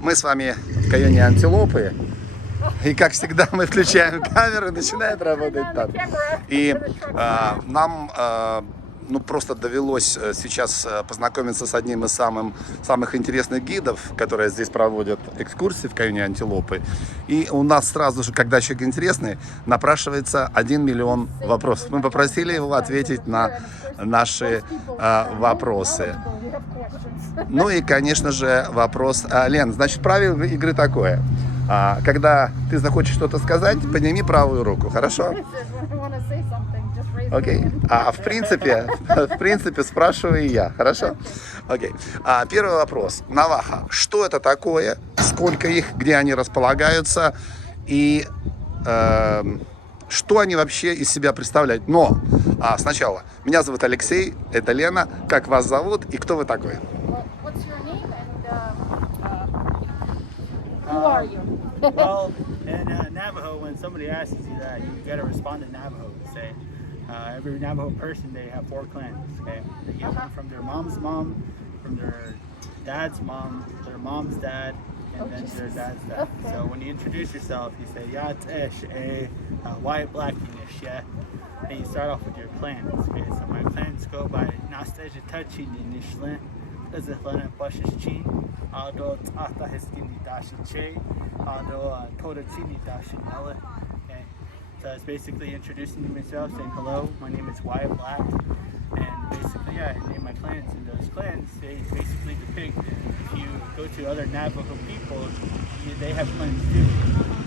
Мы с вами в каньоне Антилопы. И как всегда мы включаем камеру, начинает работать там. И нам просто довелось сейчас познакомиться с одним из самых интересных гидов, которые здесь проводят экскурсии в каньоне Антилопы. И у нас сразу же, когда человек интересный, напрашивается 1 миллион вопросов. Мы попросили его ответить на наши вопросы. Ну и, конечно же, вопрос. Лен, значит, правило игры такое. Когда ты захочешь что-то сказать, подними правую руку, хорошо? Окей. В принципе, спрашиваю я, хорошо? Окей. Первый вопрос. Навахо. Что это такое? Сколько их? Где они располагаются? И что они вообще из себя представляют? Но сначала. Меня зовут Алексей, это Лена. Как вас зовут и кто вы такой? Who are you? Well, in Navajo, when somebody asks you that, you gotta respond in Navajo. Say, every Navajo person, they have 4 clans. Okay, they get one from their mom's mom, from their dad's mom, their mom's dad, and then their dad's dad. Okay. So when you introduce yourself, you say Yat-esh, white, black, Inish, yeah. And you start off with your clans. Okay, so my clans go by Nasteja Tachi Inishlan. Почти, до Атахестини Дашичей, до Тодачини Дашинella. So it's basically introducing myself, saying hello, my name is Wyatt Black, and basically, I name my clans, and those clans, they basically depict, if you go to other Navajo people, they have clans too.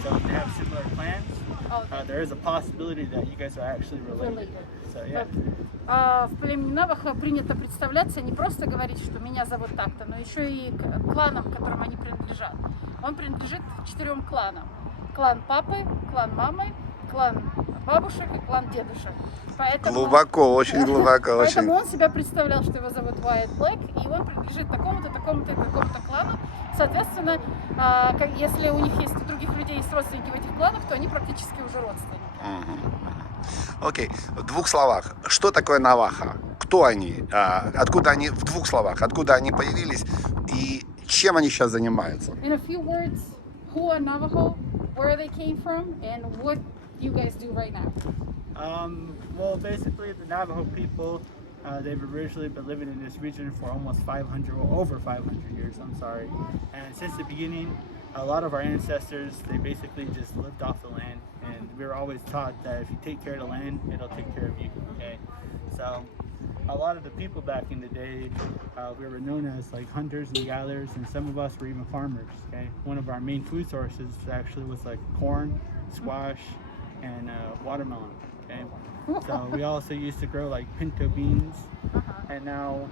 So if they have similar clans, there is a possibility that you guys are actually related. So, yeah. В племени Навахо принято представляться, не просто говорить, что меня зовут так-то, но еще и кланам, к которым они принадлежат. Он принадлежит 4 кланам. Клан папы, клан мамы, клан бабушек и клан дедушек. Поэтому, глубоко, очень глубоко. Поэтому он себя представлял, что его зовут Wyatt Black, и он принадлежит такому-то, такому-то и такому-то клану. Соответственно, если у них есть у других людей есть родственники в этих кланах, то они практически уже родственники. Окей. В 2 словах. Что такое Навахо? Кто они? Откуда они? В 2 словах. Откуда они появились? И чем они сейчас занимаются? In a few words, who are Navajo? Where they came from? And what you guys do right now? Well, basically, the Navajo people, they've originally been living in this region for almost 500, or over 500 years, I'm sorry. And since the beginning, a lot of our ancestors, they basically just lived off the land. And we were always taught that if you take care of the land, it'll take care of you, okay? So a lot of the people back in the day, we were known as like hunters and gatherers, and some of us were even farmers, okay? One of our main food sources actually was like corn, squash, and watermelon, okay? So we also used to grow like pinto beans, and now,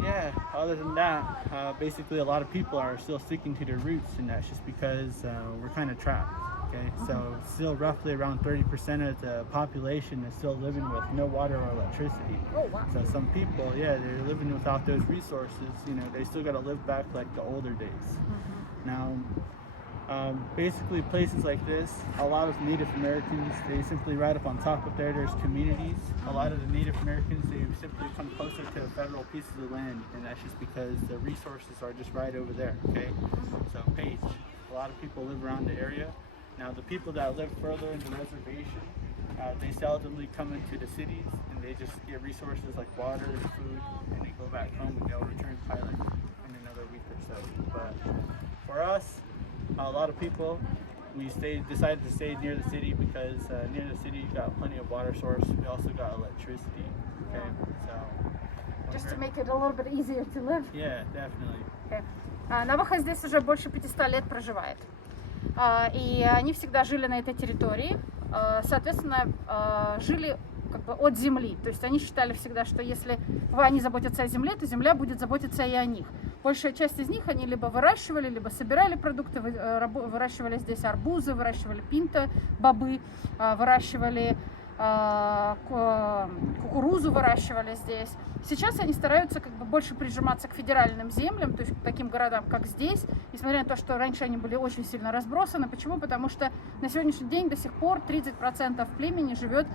yeah, other than that, basically a lot of people are still sticking to their roots, and that's just because we're kind of trapped. Okay, so still roughly around 30% of the population is still living with no water or electricity. Oh, wow. So some people, yeah, they're living without those resources. You know, they still got to live back like the older days. Now, basically places like this, a lot of Native Americans, they simply right up on top of there's communities. A lot of the Native Americans, they simply come closer to the federal pieces of land, and that's just because the resources are just right over there, okay? So Page, a lot of people live around the area. Now the people that live further in the reservation, they seldomly come into the cities, and they just get resources like water and food, and they go back home and they'll return probably like in another week or so. But for us, a lot of people, we decided to stay near the city because near the city you got plenty of water source. We also got electricity. Okay, so Just to make it a little bit easier to live. Yeah, definitely. Okay. Навахо здесь уже больше 500 лет проживает. И они всегда жили на этой территории, соответственно, жили как бы от земли. То есть они считали всегда, что если они заботятся о земле, то земля будет заботиться и о них. Большая часть из них они либо выращивали, либо собирали продукты, выращивали здесь арбузы, выращивали пинто, бобы, выращивали кукурузу, выращивали здесь. Сейчас они стараются как бы больше прижиматься к федеральным землям, то есть к таким городам, как здесь, несмотря на то, что раньше они были очень сильно разбросаны. Почему? Потому что на сегодняшний день до сих пор 30% племени живет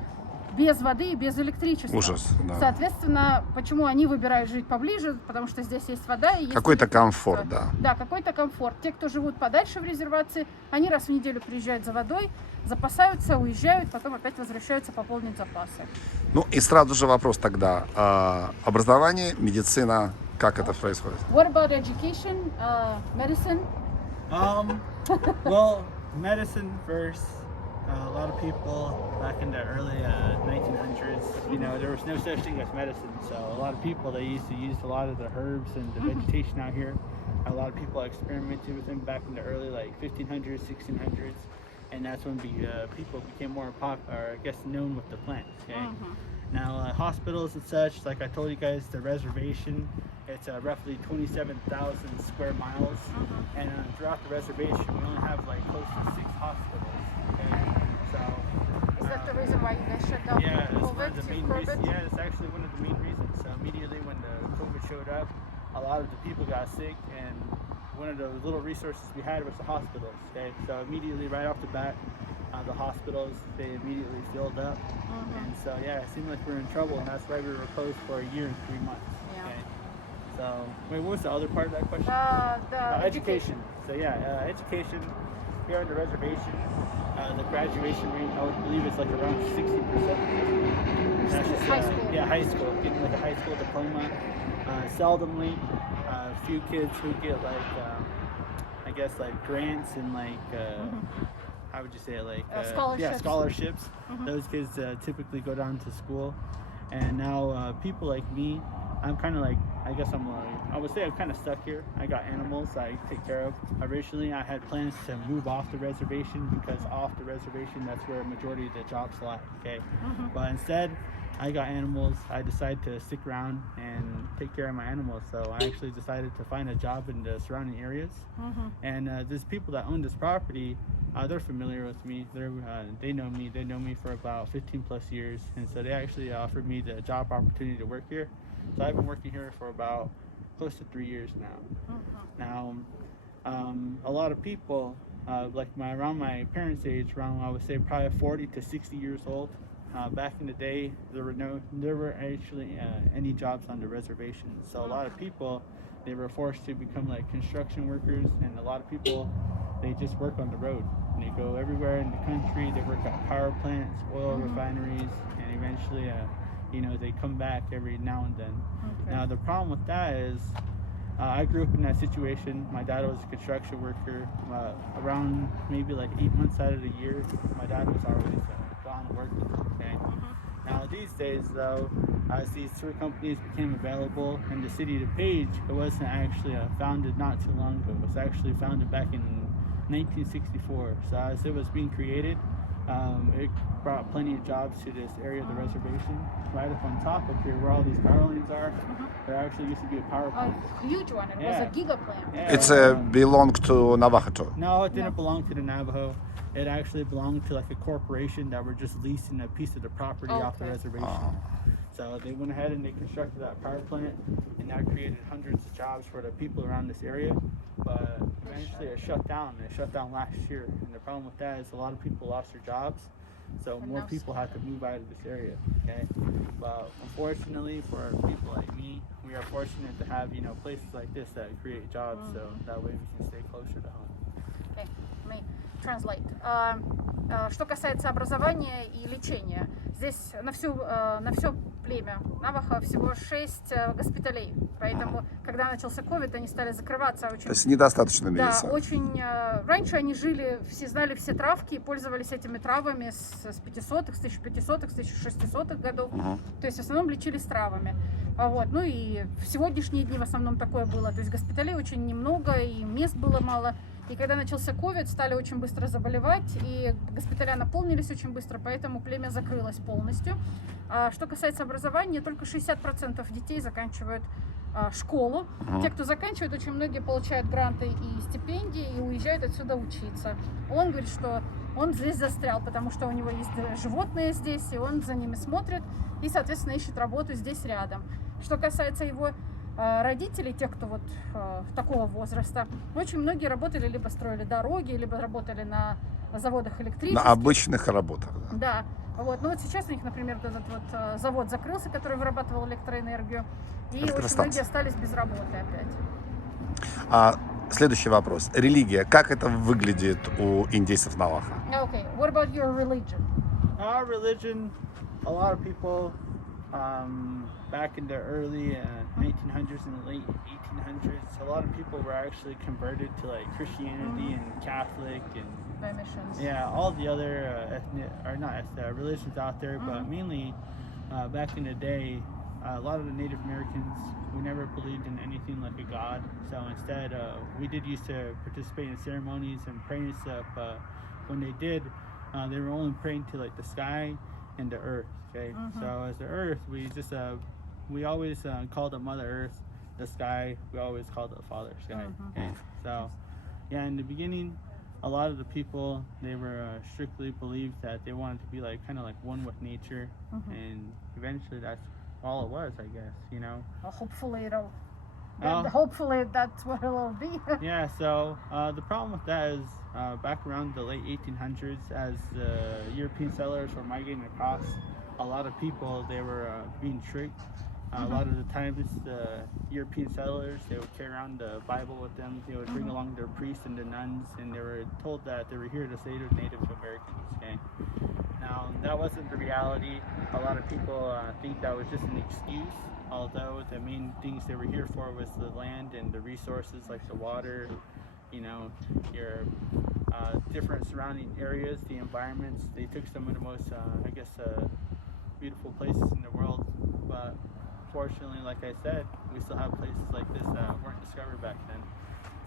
без воды и без электричества. Ужас, да. Соответственно, почему они выбирают жить поближе, потому что здесь есть вода и есть Какой-то электричество. комфорт, да. Да, какой-то комфорт. Те, кто живут подальше в резервации, они раз в неделю приезжают за водой, запасаются, уезжают, потом опять возвращаются пополнить запасы. Ну и сразу же вопрос тогда. Образование, медицина, как это происходит? What about education, medicine? Well, medicine first. A lot of people back in the early 1900s, you know, there was no such thing as medicine. So a lot of people, they used to use a lot of the herbs and the vegetation out here. A lot of people experimented with them back in the early like 1500s, 1600s. And that's when people became more popular, I guess, known with the plants. Okay? Now, hospitals and such, like I told you guys, the reservation, it's roughly 27,000 square miles. And throughout the reservation, we only have like close to 6 hospitals. Okay? So, Is that the reason why you guys shut down yeah, that's one COVID? of the main reasons. Yeah, it's actually one of the main reasons. So immediately when the COVID showed up, a lot of the people got sick, and one of the little resources we had was the hospitals. Okay, so immediately right off the bat, the hospitals, they immediately filled up, and so yeah, it seemed like we were in trouble, and that's why we were closed for a year and 3 months. Yeah. Okay, so wait, what was the other part of that question? The Education. So yeah, education here on the reservation, the graduation rate, I would believe it's like around 60%. That's just, High school. Yeah, high school, getting like a high school diploma. Seldomly, a few kids who get like, I guess like grants and like, how would you say it, like scholarships. Yeah, scholarships. Those kids typically go down to school, and now people like me, I'm kind of like, I guess I would say I'm kind of stuck here. I got animals I take care of. Originally, I had plans to move off the reservation because off the reservation, that's where a majority of the jobs lie. Okay, but instead, I got animals. I decided to stick around and take care of my animals. So I actually decided to find a job in the surrounding areas. And there's people that own this property. They're familiar with me. They know me. They know me for about 15 plus years. And so they actually offered me the job opportunity to work here. So I've been working here for about close to 3 years now. Now, a lot of people, like around my parents' age, around I would say probably 40 to 60 years old. Back in the day, there were actually any jobs on the reservation. So a lot of people, they were forced to become like construction workers, and a lot of people, they just work on the road. And they go everywhere in the country. They work at power plants, oil refineries, and eventually, you know, they come back every now and then. Now the problem with that is, I grew up in that situation. My dad was a construction worker. Around maybe like 8 months out of the year, my dad was always gone working. Okay. Now these days, though, as these tour companies became available in the city of Page, it wasn't actually founded not too long ago. It was actually founded back in 1964. So as it was being created, it brought plenty of jobs to this area of the reservation. Right up on top up here, where all these power lines are, there actually used to be a power plant. A huge one. It was a giga plant. Yeah, It's belonged to Navajo too. No, it didn't belong to the Navajo. It actually belonged to like a corporation that were just leasing a piece of the property off the reservation. So they went ahead and they constructed that power plant, and that created hundreds of jobs for the people around this area. But eventually it shut down. It shut down last year, and the problem with that is a lot of people lost their jobs. So more people had to move out of this area. Okay, but unfortunately for people like me, we are fortunate to have, you know, places like this that create jobs, so that way we can stay closer to home. Okay, let me translate. Что касается образования и лечения, здесь на все племя Навахо всего 6 госпиталей, поэтому когда начался ковид, они стали закрываться очень. То есть недостаточно Да, медицины. очень. Раньше они жили, все знали все травки, пользовались этими травами с 500-х, с 1500-х, с 1600-х годов. То есть в основном лечились травами. Вот. Ну и в сегодняшние дни в основном такое было. То есть госпиталей очень немного и мест было мало. И когда начался ковид, стали очень быстро заболевать, и госпиталя наполнились очень быстро, поэтому племя закрылось полностью. Что касается образования, только 60% детей заканчивают школу. Те, кто заканчивает, очень многие получают гранты и стипендии и уезжают отсюда учиться. Он говорит, что он здесь застрял, потому что у него есть животные здесь, и он за ними смотрит и, соответственно, ищет работу здесь рядом. Что касается его родителей, тех, кто вот такого возраста, очень многие работали, либо строили дороги, либо работали на заводах электричества. На обычных работах. Да, Вот. Ну вот сейчас у них, например, этот вот завод закрылся, который вырабатывал электроэнергию, и очень Электростанция. многие остались без работы опять. Следующий вопрос. Религия. Как это выглядит у индейцев Навахо? Okay, what about your religion? Our religion, a lot of people back in the early 1900s and the late 1800s, a lot of people were actually converted to like Christianity and Catholic and By missions. yeah, all the other religions out there, but mainly back in the day, a lot of the Native Americans, we never believed in anything like a god. So instead, we did used to participate in ceremonies and pray and stuff. But when they did, they were only praying to like the sky and the earth. Okay, so as the earth, we always called the Mother Earth. The sky, we always called the Father Sky. Okay, so yeah, in the beginning, a lot of the people, they were strictly believed that they wanted to be like kind of like one with nature, and eventually that's all it was, I guess, you know. Well, hopefully it'll. Oh. Hopefully that's what it'll be. Yeah, so the problem with that is back around the late 1800s, as European settlers were migrating across, a lot of people, they were being tricked. A lot of the times, the European settlers, they would carry around the Bible with them. They would bring along their priests and the nuns, and they were told that they were here to save the Native Americans. Okay? Now, that wasn't the reality. A lot of people think that was just an excuse, although the main things they were here for was the land and the resources like the water, you know, your different surrounding areas, the environments. They took some of the most, beautiful places in the world, but fortunately, like I said, we still have places like this that weren't discovered back then.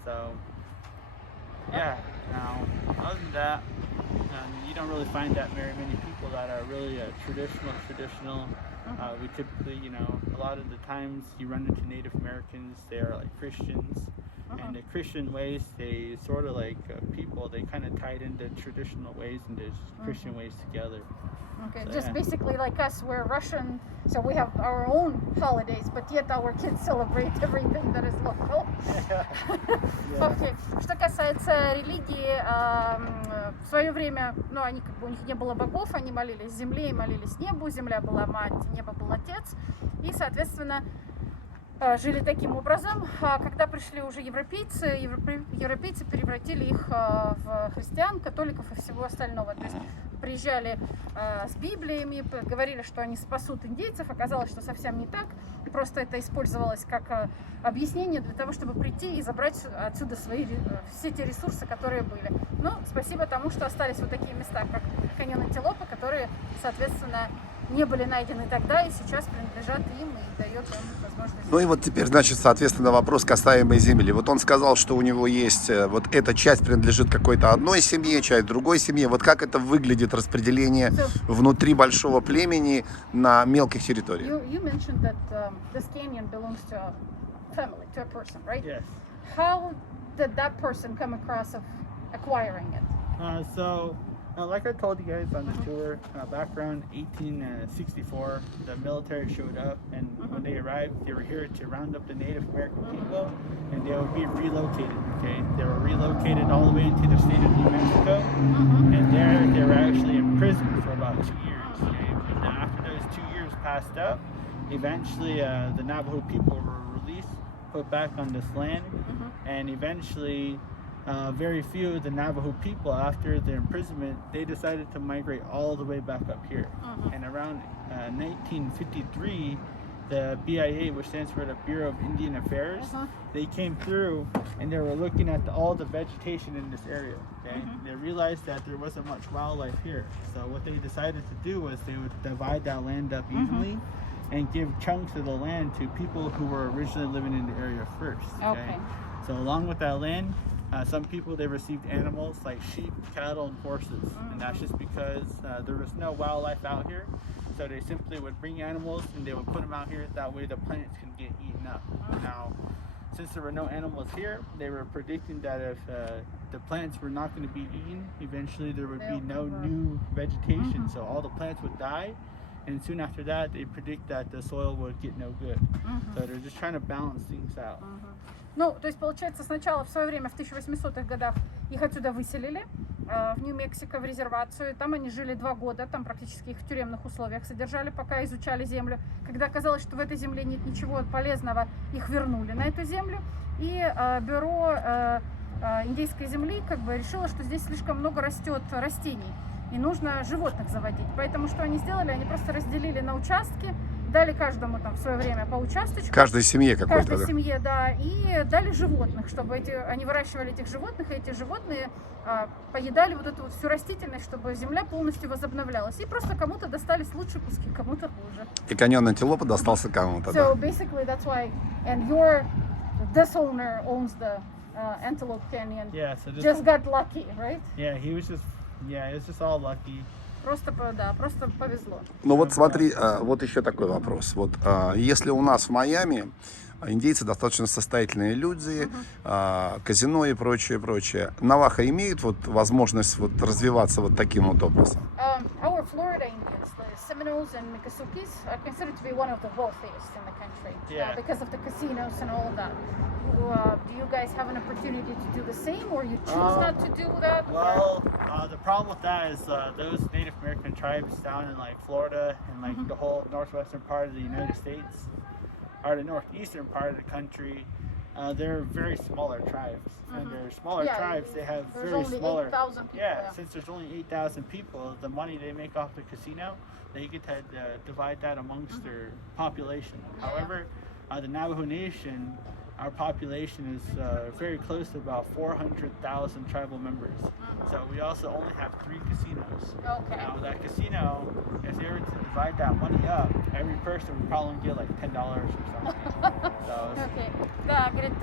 So, yeah. Now, other than that, you don't really find that very many people that are really traditional. We typically, you know, a lot of the times you run into Native Americans, they are like Christians. And the Christian ways, they sort of like people, they kind of tied into traditional ways and there's Christian ways together. Okay, So, just yeah. basically like us, we're Russian, so we have our own holidays, but yet our kids celebrate everything that is local. Окей. Что касается религии, в свое время, ну, они как бы, у них не было богов, они молились земле и молились небу, земля была мать, небо был отец, и, соответственно, жили таким образом. Когда пришли уже европейцы превратили их в христиан, католиков и всего остального. То есть приезжали с Библиями, говорили, что они спасут индейцев. Оказалось, что совсем не так. Просто это использовалось как объяснение для того, чтобы прийти и забрать отсюда все те ресурсы, которые были. Но спасибо тому, что остались вот такие места, как каньон Антилопы, которые, соответственно, не были найдены тогда и сейчас принадлежат им и дает им возможность. Ну и вот теперь, значит, соответственно, вопрос касаемый земли. Вот он сказал, что у него есть, вот эта часть принадлежит какой-то одной семье, часть другой семье. Вот как это выглядит распределение внутри большого племени на мелких территориях? You mentioned that this canyon belongs to a family, to a person, right? Yes. How did that person come across of acquiring it? Like I told you guys on the tour, back around 1864, the military showed up, and when they arrived, they were here to round up the Native American people, and they would be relocated. Okay, they were relocated all the way into the state of New Mexico, and there they were actually imprisoned for about 2 years. Okay, and then after those 2 years passed up, eventually the Navajo people were released, put back on this land, and eventually. Very few of the Navajo people, after their imprisonment, they decided to migrate all the way back up here. And around 1953, the BIA, which stands for the Bureau of Indian Affairs, they came through and they were looking at all the vegetation in this area. Okay? They realized that there wasn't much wildlife here. So what they decided to do was they would divide that land up evenly and give chunks of the land to people who were originally living in the area first. Okay? So along with that land, some people, they received animals like sheep, cattle, and horses. And that's just because there was no wildlife out here. So they simply would bring animals and they would put them out here. That way the plants can get eaten up. Now, since there were no animals here, they were predicting that if the plants were not going to be eaten, eventually there would be no new vegetation. So all the plants would die. And soon after that, they predict that the soil would get no good. So they're just trying to balance things out. Ну, то есть, получается, сначала в свое время, в 1800-х годах, их отсюда выселили, в Нью-Мексико в резервацию. Там они жили 2 года, там практически их в тюремных условиях содержали, пока изучали землю. Когда оказалось, что в этой земле нет ничего полезного, их вернули на эту землю. И бюро индейской земли как бы решило, что здесь слишком много растет растений и нужно животных заводить. Поэтому что они сделали? Они просто разделили на участки, дали каждому там в свое время по участочку. Каждой семье какой-то. Каждой семье, да. И дали животных, чтобы они выращивали этих животных, и эти животные поедали вот эту вот всю растительность, чтобы земля полностью возобновлялась. И просто кому-то достались лучшие куски, кому-то хуже. И каньон антилопа достался кому-то. So Да. basically that's why, and this owner owns the Antelope Canyon. Yeah, so Just got lucky, right? yeah, it's just all lucky. Просто, да, просто повезло. Ну вот смотри, вот еще такой вопрос. Вот если у нас в Майами индейцы достаточно состоятельные люди, казино и прочее, прочее, Навахо имеет вот возможность вот развиваться вот таким вот образом? Our Florida Indians, the Seminoles and Miccosukis, are considered to be one of the wealthiest in the country because of the casinos and all of that. Do you guys have an opportunity to do the same, or you choose not to do that? Well, the problem with that is those Native American tribes down in like Florida and like the whole northwestern part of the United States, or the northeastern part of the country, they're very smaller tribes. And they're smaller tribes, they have There's very only smaller. 8,000 people. Yeah, since there's only 8,000 people, the money they make off the casino, they get to divide that amongst their population. However, the Navajo Nation, our population is very close to about 400,000 tribal members. So we also only have 3 casinos. Okay. Now that casino, if they were to divide that money up, every person would probably get like $10 or something. So Окей. Да, говорит,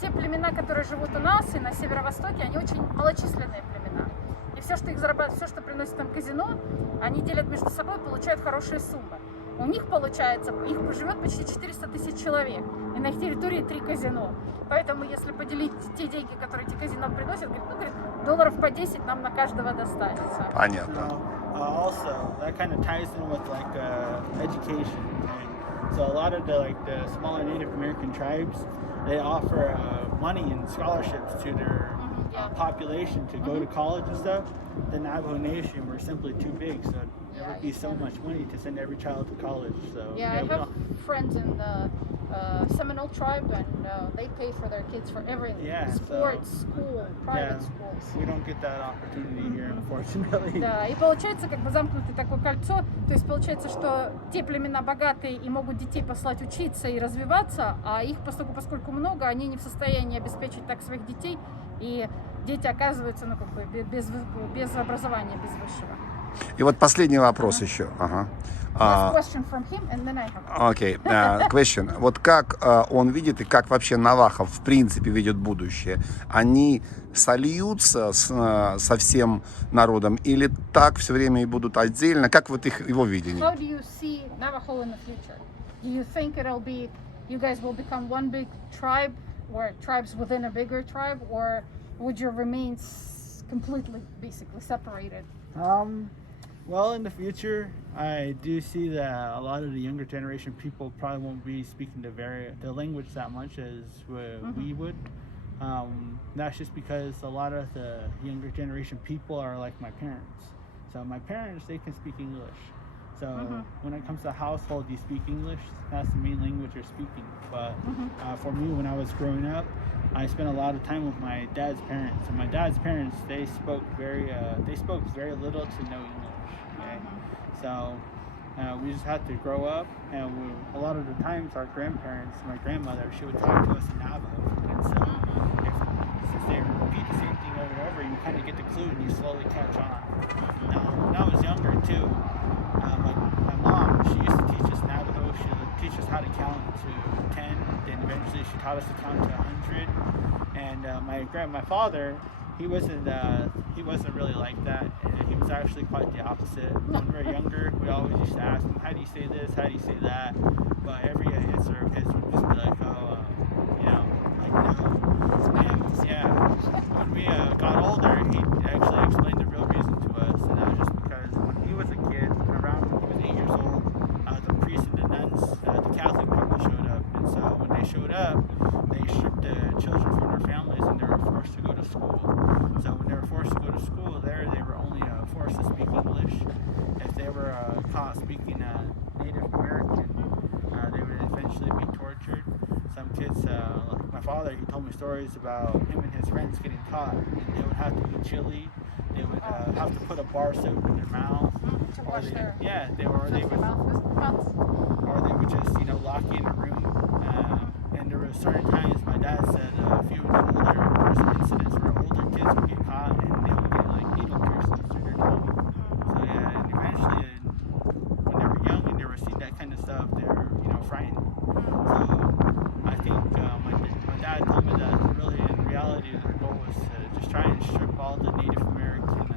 те племена, которые живут у нас и на северо-востоке, они очень малочисленные племена. И все, что их зарабатывают, все, что приносит там казино, они делят между собой, получают хорошие суммы. У них получается, их живет почти 400 тысяч человек, и на их территории 3 казино. Поэтому, если поделить те деньги, которые эти казино приносят, говорит, долларов по 10 нам на каждого достанется. Понятно. Also, that kind of ties in with like education. And so a lot of the smaller Native American tribes, they offer money and scholarships to their population to go to college and stuff. The Navajo Nation were simply too big, so there would be so much money to send every child to college. So Yeah, I we have don't- friends in the Seminole tribe, and they pay for their kids for everything. Yeah, so- Sports, school, private Yeah. schools. we don't get that opportunity here, unfortunately. Да, и получается как бы замкнутое такое кольцо, то есть получается, что те племена богатые и могут детей послать учиться и развиваться, а их поскольку много, они не в состоянии обеспечить так своих детей, и дети оказываются, ну, как бы без образования, без высшего. И вот последний вопрос еще. Ага. Last question from him, and then I have. Окей, question. Вот как он видит и как вообще Навахо в принципе видит будущее? Они сольются со всем народом или так все время и будут отдельно? Как вот его видение? How do you see Navajo in the future? Do you think you guys will become one big tribe, or tribes within a bigger tribe, or would you remain completely, basically separated? Well, in the future, I do see that a lot of the younger generation people probably won't be speaking the language that much as we would. That's just because a lot of the younger generation people are like my parents. So my parents, they can speak English. So when it comes to household, you speak English. That's the main language you're speaking. But for me, when I was growing up, I spent a lot of time with my dad's parents. And my dad's parents, they spoke very little to no English. Okay? So we just had to grow up, and a lot of the times our grandparents, my grandmother, she would talk to us in Navajo. And so since they repeat the same thing over and over, you kind of get the clue and you slowly catch on. Now, when I was younger too, my mom, she used to teach us Navajo. She would teach us how to count to 10. Then eventually she taught us to count to 100. And my father, he wasn't really like that. He was actually quite the opposite. When we were younger, we always used to ask him, how do you say this? How do you say that? But every answer of his would just be like, oh, no. And yeah, when we got older, he actually explained the real reason to us, and that was just because when he was a kid, around when he was 8 years old, the priests and the nuns, the Catholic people showed up, and so when they showed up, they stripped the children from their families, and they were forced to go to school. So when they were forced to go to school, their stories about him and his friends getting caught, and they would have to eat chili. They would have to put a bar soap in their mouth. To wash their they would just lock you in a room. And there were certain times my dad said if you were older, there were some incidents where older kids would get caught and they would get like needle piercings through their tongue. So yeah, and eventually when they were young and they were seeing that kind of stuff, they were frightened. So I think my dad told me that really in reality their goal was to just try and strip all the Native American,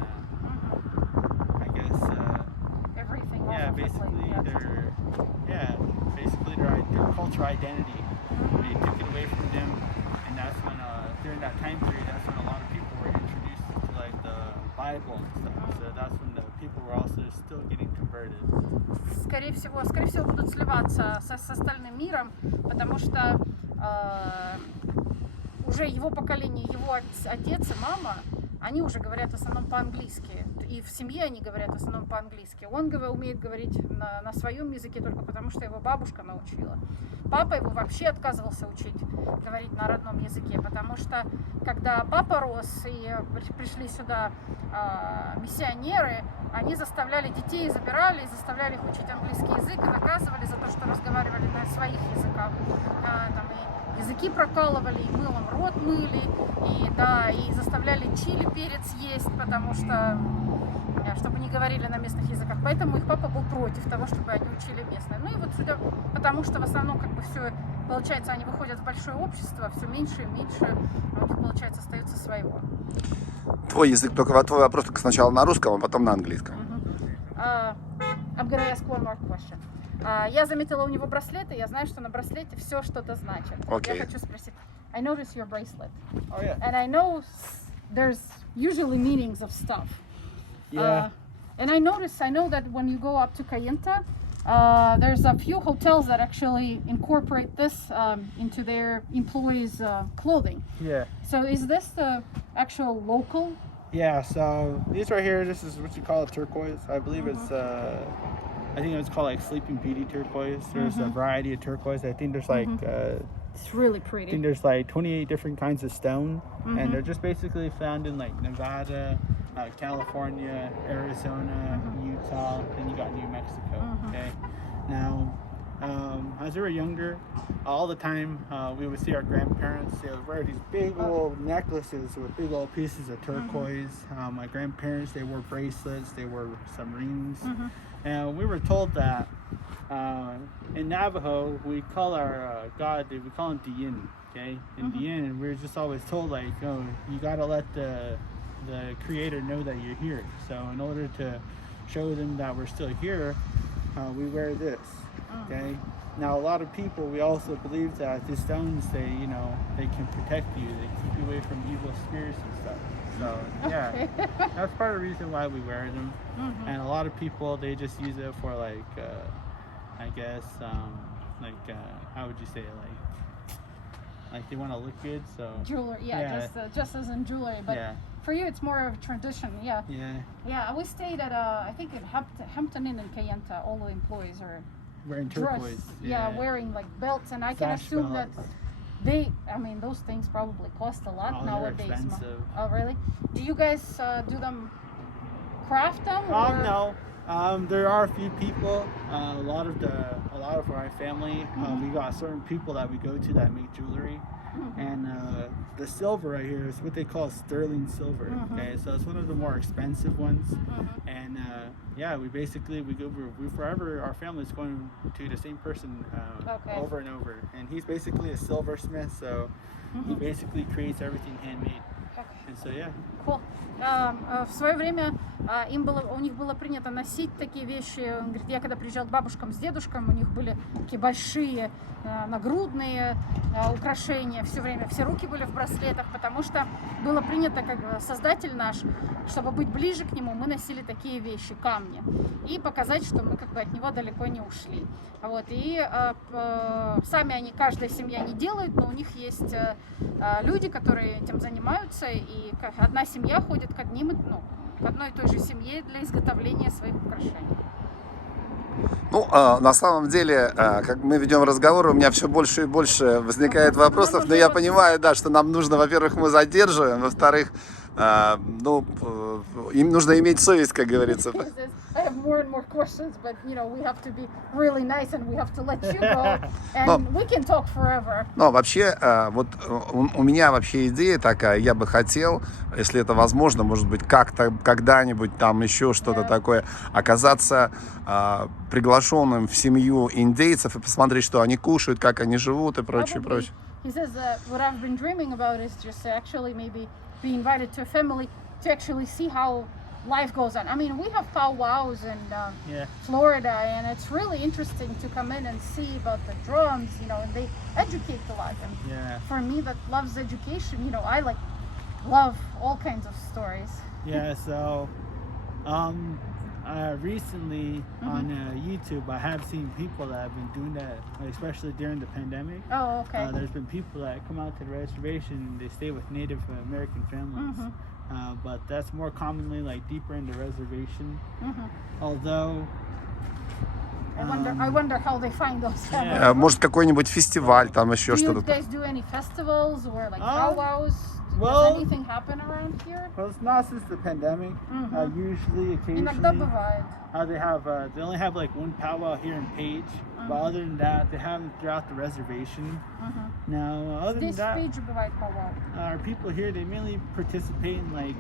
I guess, everything. basically their cultural identity. They took it away from them, and that's when during that time period, that's when a lot of people were introduced to like the Bible and stuff. So that's when the people were also still getting converted. Скорее всего, будут сливаться с остальным миром, потому что уже его поколение, его отец и мама, они уже говорят в основном по-английски. И в семье они говорят в основном по-английски. Он умеет говорить на своем языке только потому, что его бабушка научила. Папа его вообще отказывался учить говорить на родном языке, потому что когда папа рос и пришли сюда миссионеры, они заставляли детей, забирали и заставляли их учить английский язык и наказывали за то, что разговаривали на своих языках. Там и языки прокалывали, и мылом рот мыли, и заставляли чили, перец есть, потому что чтобы не говорили на местных языках. Поэтому их папа был против того, чтобы они учили местное. Ну и вот сюда, потому что в основном все, получается, они выходят в большое общество, все меньше и меньше, у них, получается, остается своего. Твой вопрос только сначала на русском, а потом на английском. I'm gonna ask one more question. Я заметила у него браслеты, я знаю, что на браслете все что-то значит. Okay. Я хочу спросить. I noticed your bracelet. Oh yeah. And I know there's usually meanings of stuff. Yeah. And I know that when you go up to Kayenta, there's a few hotels that actually incorporate this into their employees' clothing. Yeah. So is this the actual local? Yeah, so these right here, this is what you call a turquoise. I believe it's, I think it's called like Sleeping Beauty turquoise. There's a variety of turquoise. I think there's like, It's really pretty. I think there's like 28 different kinds of stone. And they're just basically found in like Nevada, California, Arizona, Utah, and you got New Mexico. Okay. Now, as we were younger, all the time we would see our grandparents. They would wear these big old necklaces with big old pieces of turquoise. My grandparents, they wore bracelets. They wore some rings. And we were told that in Navajo, we call our god, we call him Diyin. Okay, in Diyin, and we were just always told like, oh, you gotta let the creator know that you're here. So in order to show them that we're still here, we wear this. Okay. Now a lot of people, we also believe that the stones, they can protect you. They keep you away from evil spirits and stuff. So yeah, that's part of the reason why we wear them. And a lot of people, they just use it for like, I guess, how would you say it, like they want to look good, so Jewelry, just as in jewelry, but for you it's more of a tradition. We stayed at I think in Hampton Inn in Kayenta. All the employees are wearing dressed, turquoise, wearing like belts, and I can Sash assume belts. that those things probably cost a lot nowadays. They're expensive. Oh really? Do you guys do them, craft them? Or? No. There are a few people. A lot of our family. We got certain people that we go to that make jewelry, and the silver right here is what they call sterling silver. Okay, so it's one of the more expensive ones, and we forever our family's going to the same person over and over, and he's basically a silversmith, so he basically creates everything handmade. And so Cool. В свое время у них было принято носить такие вещи. Он говорит, я когда приезжал к бабушкам с дедушком, у них были такие большие нагрудные украшения все время. Все руки были в браслетах, потому что было принято, как создатель наш, чтобы быть ближе к нему, мы носили такие вещи, камни, и показать, что мы от него далеко не ушли. И сами каждая семья не делает, но у них есть люди, которые этим занимаются, и одна семья ходит к одной и той же семье для изготовления своих украшений. Ну, на самом деле, как мы ведем разговор, у меня все больше и больше возникает вопросов, но я понимаю, да, что нам нужно, во-первых, мы задерживаем, во-вторых, им нужно иметь совесть, как говорится. I have more and more questions, but you know we have to be really nice and we have to let you go, and we can talk forever. Но вообще, вот у меня вообще идея такая, я бы хотел, если это возможно, может быть, как-то, когда-нибудь там еще что-то такое, оказаться приглашенным в семью индейцев и посмотреть, что они кушают, как они живут и прочее, прочее. He says that what I've been dreaming about is just actually maybe be invited to a family to actually see how life goes on. I mean, we have powwows in Florida, and it's really interesting to come in and see about the drums, you know, and they educate a lot. And for me that loves education, you know, I love all kinds of stories. Yeah, so recently on YouTube, I have seen people that have been doing that, especially during the pandemic. Oh, okay. There's been people that come out to the reservation and they stay with Native American families. But that's more commonly like deeper in the reservation. Although I wonder how they find those families. Может, какой-nибудь фестиваль, там еще Do you что-то. guys do any festivals or like powwows? well- Does anything happen around here? well, it's not since the pandemic. Usually, Иногда occasionally, бывает. they only have like one powwow here in Page. But other than that, they have them throughout the reservation. Now, other than Здесь в that, Пейдже бывает powwow. our people here, they mainly participate in like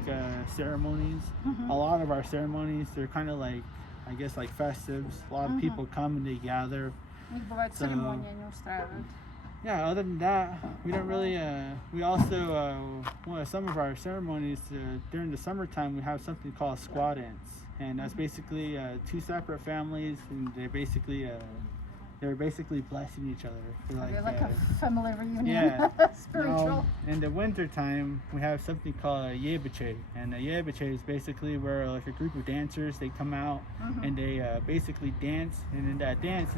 ceremonies. A lot of our ceremonies, they're kind of like, I guess, like festives. A lot of people come and they gather. У них бывает церемония, они устраивают. Yeah, other than that, we don't really, we also, some of our ceremonies, during the summertime, we have something called squaw dance. And that's basically two separate families, and they're basically blessing each other. They're Like a family reunion. yeah. Spiritual. Now, in the winter time, we have something called a yebiche. And a yebiche is basically where like a group of dancers, they come out and they basically dance. And in that dance,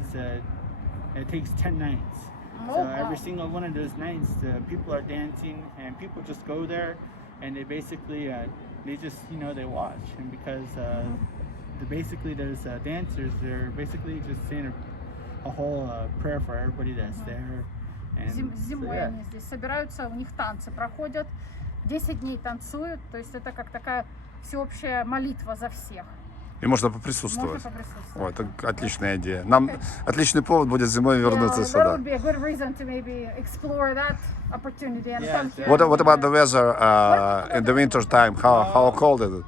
it takes 10 nights. So every single one of those nights, the people are dancing and people just go there and they basically, they just, you know, they watch. And because there's dancers, they're basically just saying a whole prayer for everybody that's there. And Зимой они здесь собираются, у них танцы проходят, 10 дней танцуют, то есть это как такая всеобщая молитва за всех. И можно поприсутствовать. Можно поприсутствовать. О, это отличная идея. Нам отличный повод будет зимой вернуться That сюда. would be a good reason to maybe explore that opportunity and come here. What about the weather in the winter time? How cold is it?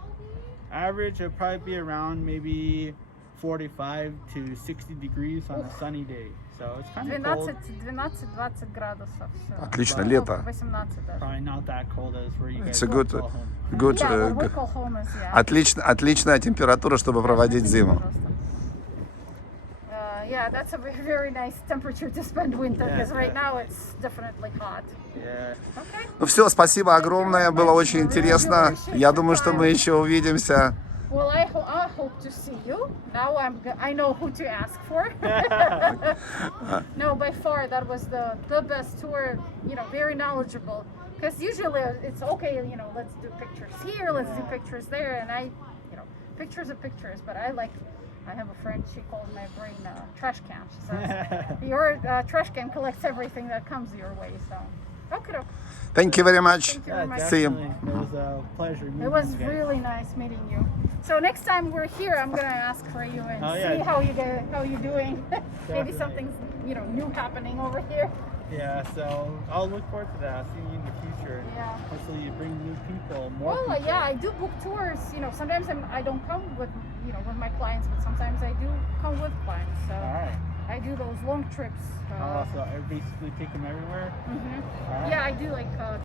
average, it'll probably be around maybe 45 to 60 degrees on a sunny day. So it's kind of cold. 12-20 градусов. Всё. Отлично, лето. 18 даже. Probably not that cold as where you guys It's a good, call home. good, Yeah, what we call home is, yeah. отличная температура, чтобы проводить зиму. Yeah, that's a very nice temperature to spend winter, because right now it's definitely hot. Yeah. Okay. Ну все, спасибо огромное, было очень интересно. Я думаю, что мы еще увидимся. Well, I hope to see you. Now I know who to ask for. No, by far that was the best tour. You know, very knowledgeable. Because usually it's okay. You know, let's do pictures here, let's do pictures there, and pictures are pictures. But I have a friend. She calls my brain trash can. She says your trash can collects everything that comes your way. So, okay. Thank you very much. Thank you very much. See you. Definitely. It was a pleasure meeting It was you guys. really nice meeting you. So next time we're here, I'm gonna ask for you and see how you're doing. Maybe something's new happening over here. Yeah, so I'll look forward to that. Seeing you in the future. Yeah. Hopefully you bring new people, more Well, people. yeah, I do book tours. Sometimes I don't come with with my clients, but sometimes I do come with clients. So All right. I do those long trips. So I basically take them everywhere. Mhm. All right. Yeah, I do like